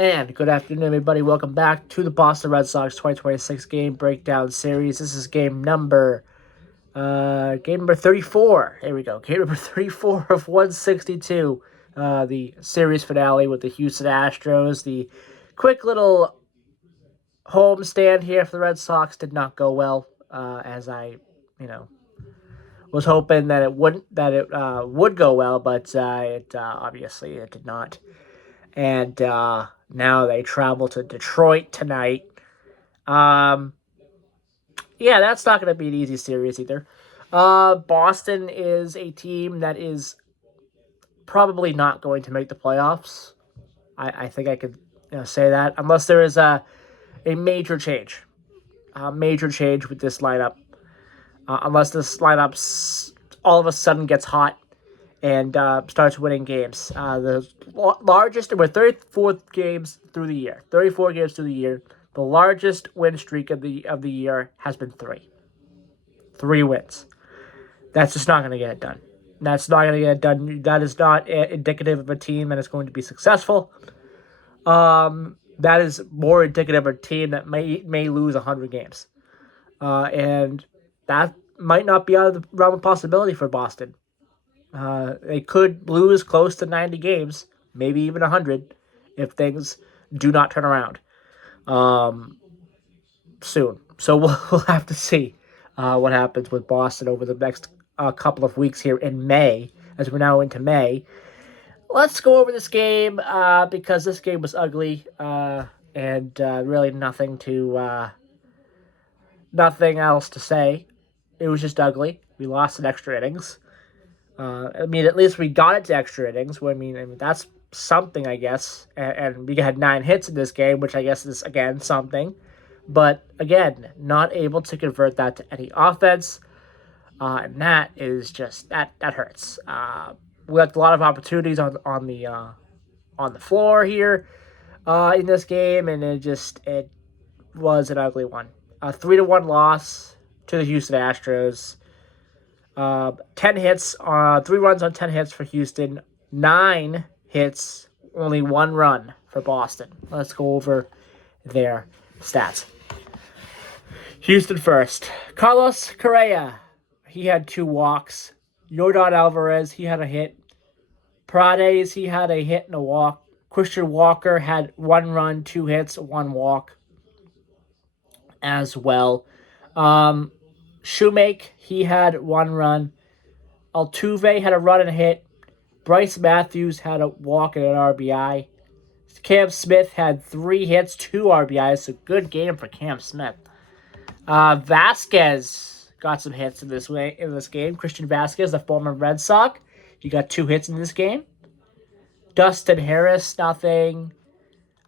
And good afternoon, everybody. Welcome back to the Boston Red Sox 2026 game breakdown series. This is game number 34. Here we go. Game number 34 of 162. The series finale with the Houston Astros. The quick little home stand here for the Red Sox did not go well, as I, you know, was hoping that it would go well, but it obviously it did not. And now they travel to Detroit tonight. Um, yeah, that's not going to be an easy series either. Boston is a team that is probably not going to make the playoffs. I think I could say that unless there is a major change, with this lineup. Unless this lineup all of a sudden gets hot and starts winning games. The largest, we're 34 games through the year. 34 games through the year. The largest win streak of the year has been three. 3 wins. That's just not going to get it done. That's not going to get it done. That is not indicative of a team that is going to be successful. That is more indicative of a team that may lose 100 games. And that might not be out of the realm of possibility for Boston. They could lose close to 90 games, maybe even 100, if things do not turn around soon. So we'll have to see what happens with Boston over the next couple of weeks here in May, as we're now into May. Let's go over this game because this game was ugly and really nothing else to say. It was just ugly. We lost in extra innings. At least we got it to extra innings. I mean that's something, I guess. And we had 9 hits in this game, which I guess is, again, something. But, again, not able to convert that to any offense. And that is just, that hurts. We left a lot of opportunities on the floor here in this game, and it was an ugly one. A 3-1 loss to the Houston Astros. 10 hits, 3 runs on 10 hits for Houston, 9 hits, only 1 run for Boston. Let's go over their stats. Houston first. Carlos Correa, he had 2 walks. Yordan Alvarez, he had a hit. Paredes, he had a hit and a walk. Christian Walker had 1 run, 2 hits, 1 walk as well. Shoemake, he had 1 run. Altuve had a run and a hit. Bryce Matthews had a walk and an RBI. Cam Smith had 3 hits, 2 RBIs, so good game for Cam Smith. Vasquez got some hits in this game. Christian Vasquez, the former Red Sox, he got 2 hits in this game. Dustin Harris, nothing.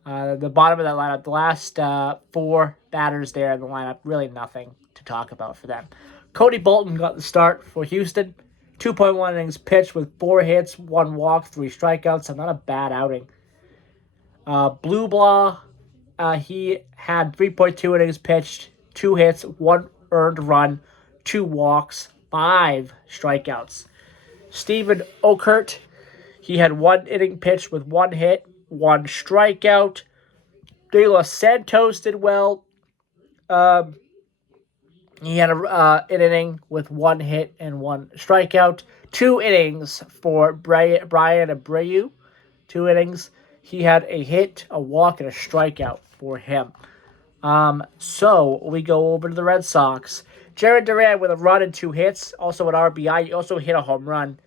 The bottom of that lineup, the last 4 batters there in the lineup, really nothing to talk about for them. Cody Bolton got the start for Houston. 2.1 innings pitched with 4 hits, 1 walk, 3 strikeouts, so not a bad outing. Blue Blah, he had 3.2 innings pitched, 2 hits, 1 earned run, 2 walks, 5 strikeouts. Steven Okert, he had 1 inning pitched with 1 hit, 1 strikeout. De Los Santos did well. He had an inning with 1 hit and 1 strikeout. 2 innings for Brian Abreu. 2 innings. He had a hit, a walk, and a strikeout for him. So we go over to the Red Sox. Jared Duran with a run and 2 hits, also an RBI. He also hit a home run.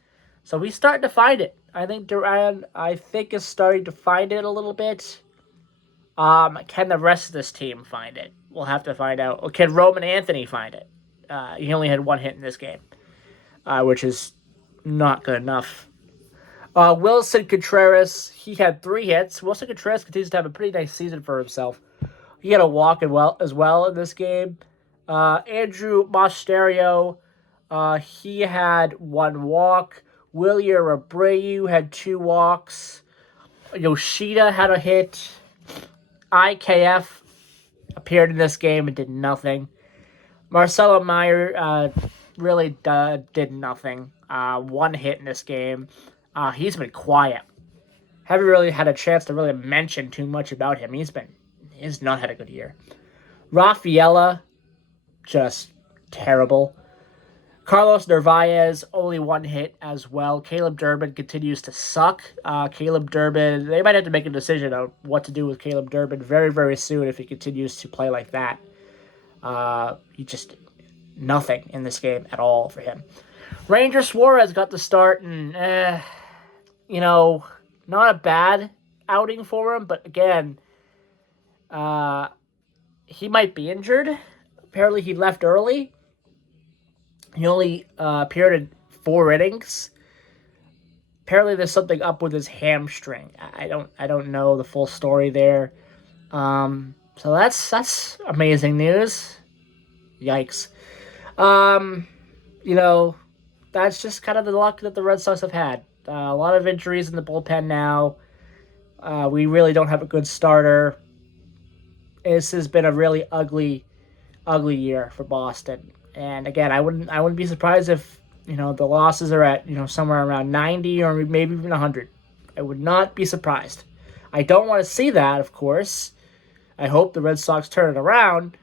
So he's starting to find it. I think Duran, is starting to find it a little bit. Can the rest of this team find it? We'll have to find out. Or can Roman Anthony find it? He only had 1 hit in this game, which is not good enough. Wilson Contreras, he had 3 hits. Wilson Contreras continues to have a pretty nice season for himself. He had a walk as well in this game. Andrew Mosterio, he had 1 walk. William Abreu had 2 walks. Yoshida had a hit. IKF appeared in this game and did nothing. Marcelo Meyer really did nothing. 1 hit in this game. He's been quiet. Haven't really had a chance to really mention too much about him. He's not had a good year. Rafaela, just terrible. Carlos Narvaez, only one hit as well. Caleb Durbin continues to suck. Caleb Durbin, they might have to make a decision on what to do with Caleb Durbin very, very soon if he continues to play like that. He just, nothing in this game at all for him. Ranger Suarez got the start, and, not a bad outing for him, but again, he might be injured. Apparently, he left early. He only appeared in 4 innings. Apparently, there's something up with his hamstring. I don't know the full story there. So that's amazing news. Yikes. That's just kind of the luck that the Red Sox have had. A lot of injuries in the bullpen now. We really don't have a good starter. This has been a really ugly year for Boston. And again, I wouldn't be surprised if the losses are at somewhere around 90 or maybe even 100. I would not be surprised. I don't want to see that, of course. I hope the Red Sox turn it around,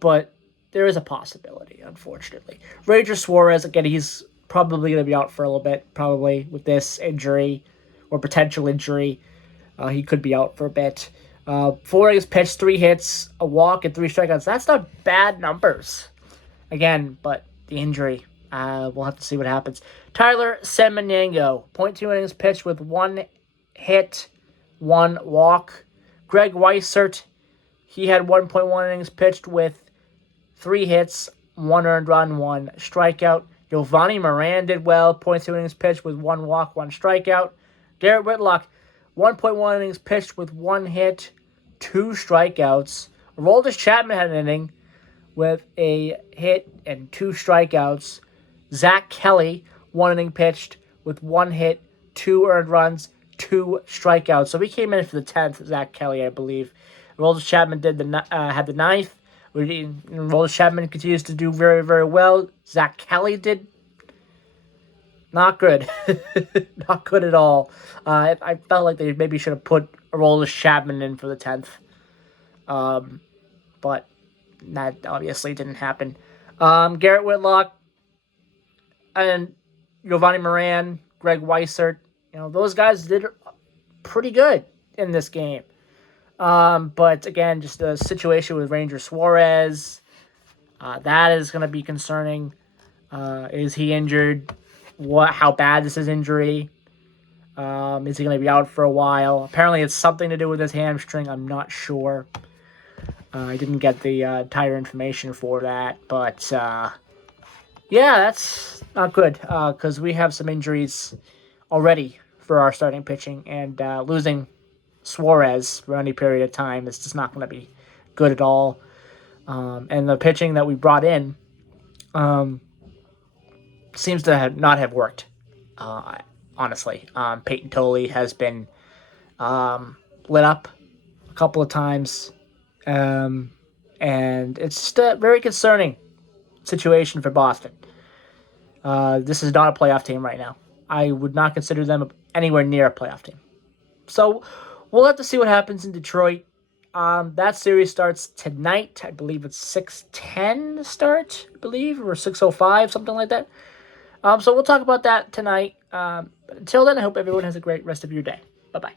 but there is a possibility, unfortunately. Ranger Suarez, again, he's probably going to be out for a little bit, probably with this injury or potential injury. He could be out for a bit. 4 innings pitched, 3 hits, a walk, and 3 strikeouts. That's not bad numbers. Again, but the injury, we'll have to see what happens. Tyler Semenengo, 0.2 innings pitched with 1 hit, 1 walk. Greg Weissert, he had 1.1 innings pitched with 3 hits, 1 earned run, 1 strikeout. Giovanni Moran did well, 0.2 innings pitched with 1 walk, 1 strikeout. Garrett Whitlock, 1.1 innings pitched with 1 hit, 2 strikeouts. Aroldis Chapman had an inning with a hit and 2 strikeouts. Zach Kelly, 1 inning pitched with 1 hit, 2 earned runs, 2 strikeouts. So he came in for the 10th, Zach Kelly, I believe. Aroldis Chapman had the 9th. Aroldis Chapman continues to do very, very well. Zach Kelly did not good. Not good at all. I felt like they maybe should have put Aroldis Chapman in for the 10th. But that obviously didn't happen. Garrett Whitlock and Giovanni Moran, Greg Weissert, those guys did pretty good in this game. But again, just the situation with Ranger Suarez, that is going to be concerning. Is he injured? How bad is his injury? Is he going to be out for a while? Apparently, it's something to do with his hamstring. I'm not sure. I didn't get the entire information for that, but yeah, that's not good because we have some injuries already for our starting pitching, and losing Suarez for any period of time is just not going to be good at all. And the pitching that we brought in seems to not have worked, honestly. Peyton Tolley has been lit up a couple of times, and it's just a very concerning situation for Boston. This is not a playoff team right now. I would not consider them anywhere near a playoff team. So we'll have to see what happens in Detroit. That series starts tonight. I believe it's 6:10 to start, I believe, or 6:05, something like that. So we'll talk about that tonight. Until then, I hope everyone has a great rest of your day. Bye-bye.